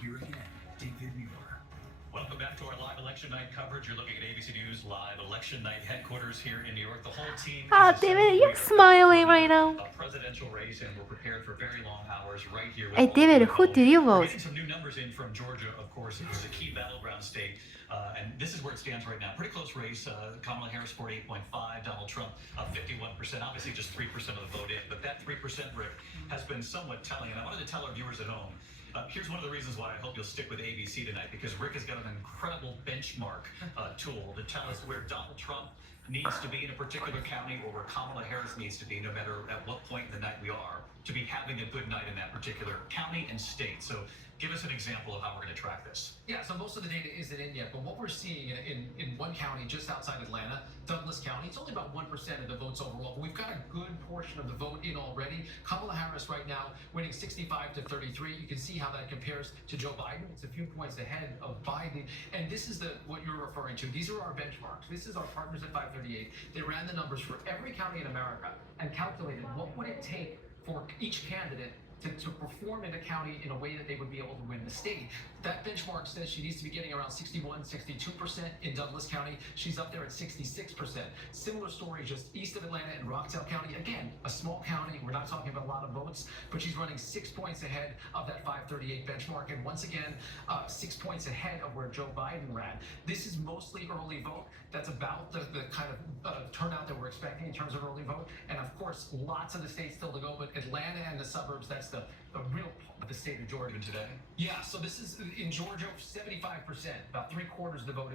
here again, David Muir. Welcome back to our live election night coverage. You're looking at ABC News live election night headquarters here in New York. The whole team. David, you're smiling right now. A presidential race, and we're prepared for very long hours right here. Hey, David, who did you vote? We're getting some new numbers in from Georgia, of course. It's a key battleground state, and this is where it stands right now. Pretty close race. Kamala Harris 48.5, Donald Trump 51%. Obviously, just 3% of the vote in, but that 3%, Rick, has been somewhat telling. And I wanted to tell our viewers at home. Here's one of the reasons why I hope you'll stick with ABC tonight, because Rick has got an incredible benchmark tool to tell us where Donald Trump needs to be in a particular county or where Kamala Harris needs to be, no matter at what point in the night we are, to be having a good night in that particular county and state. So give us an example of how we're going to track this. Yeah, so most of the data isn't in yet, but what we're seeing in one county just outside Atlanta, Douglas County, it's only about 1% of the votes overall, but we've got a good portion of the vote in already. Kamala Harris right now winning 65 to 33. You can see how that compares to Joe Biden. It's a few points ahead of Biden, and this is what you're referring to. These are our benchmarks. This is our partners at 538. They ran the numbers for every county in America and calculated what would it take for each candidate to perform in a county in a way that they would be able to win the state. That benchmark says she needs to be getting around 61, 62% in Douglas County. She's up there at 66%. Similar story just east of Atlanta in Rockdale County. Again, a small county. We're not talking about a lot of votes, but she's running 6 points ahead of that 538 benchmark. And once again, 6 points ahead of where Joe Biden ran. This is mostly early vote. That's about the kind of turnout that we're expecting in terms of early vote. And of course, lots of the states still to go, but Atlanta and the suburbs, that's the real part of the state of Georgia today. Yeah, so this is in Georgia, 75%, about 3/4 of the vote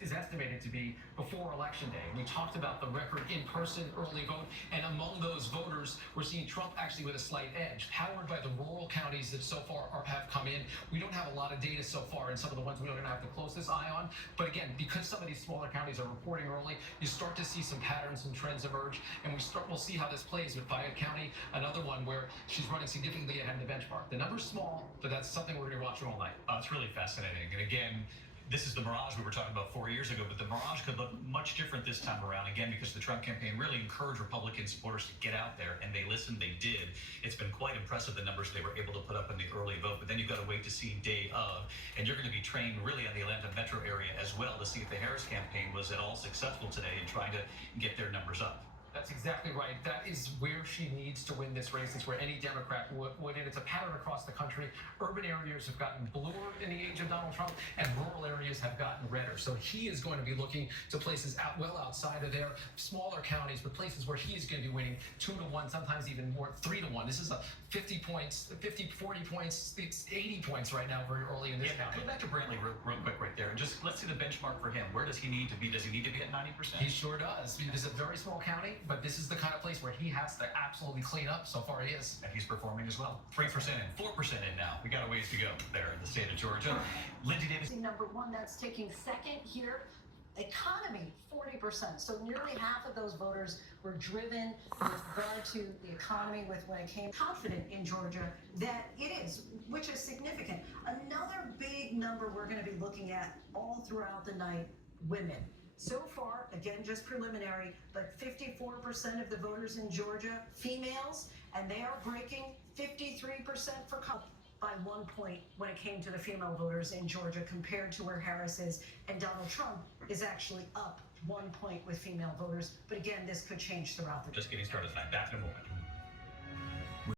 is estimated to be before election day. We talked about the record in-person early vote, and among those voters, we're seeing Trump actually with a slight edge, powered by the rural counties that so far have come in. We don't have a lot of data so far, and some of the ones we're going to have the closest eye on. But again, because some of these smaller counties are reporting early, you start to see some patterns and trends emerge, and we'll see how this plays with Fayette County, another one where she's running significantly ahead of the benchmark. The number's small, but that's something we're going to be watching all night. It's really fascinating. And again, this is the mirage we were talking about 4 years ago, but the mirage could look much different this time around. Again, because the Trump campaign really encouraged Republican supporters to get out there, and they listened, they did. It's been quite impressive, the numbers they were able to put up in the early vote, but then you've got to wait to see day of, and you're going to be trained really on the Atlanta metro area as well to see if the Harris campaign was at all successful today in trying to get their numbers up. That's exactly right. That is where she needs to win this race. It's where any Democrat would, and it's a pattern across the country. Urban areas have gotten bluer in the age of Donald Trump, and rural areas have gotten redder. So he is going to be looking to places well outside of there, smaller counties, but places where he is going to be winning 2-1, sometimes even more, 3-1. This is a 50 points, 50, 40 points, it's 80 points right now very early in this county. Go back to Brantley real quick right there, and just let's see the benchmark for him. Where does he need to be? Does he need to be at 90%? He sure does. This is a very small county, but this is the kind of place where he has to absolutely clean up. So far he is. And he's performing as well. 3% in, 4% in now. We got a ways to go there in the state of Georgia. Lindsay Davis. Number one, that's taking second here. Economy, 40%. So nearly half of those voters were driven with regard to the economy when it came confident in Georgia that it is, which is significant. Another big number we're going to be looking at all throughout the night, women. So far, again, just preliminary, but 54% of the voters in Georgia, females, and they are breaking 53% for by 1 point when it came to the female voters in Georgia compared to where Harris is. And Donald Trump is actually up 1 point with female voters. But again, this could change throughout the day. Just getting started tonight. Back in a moment.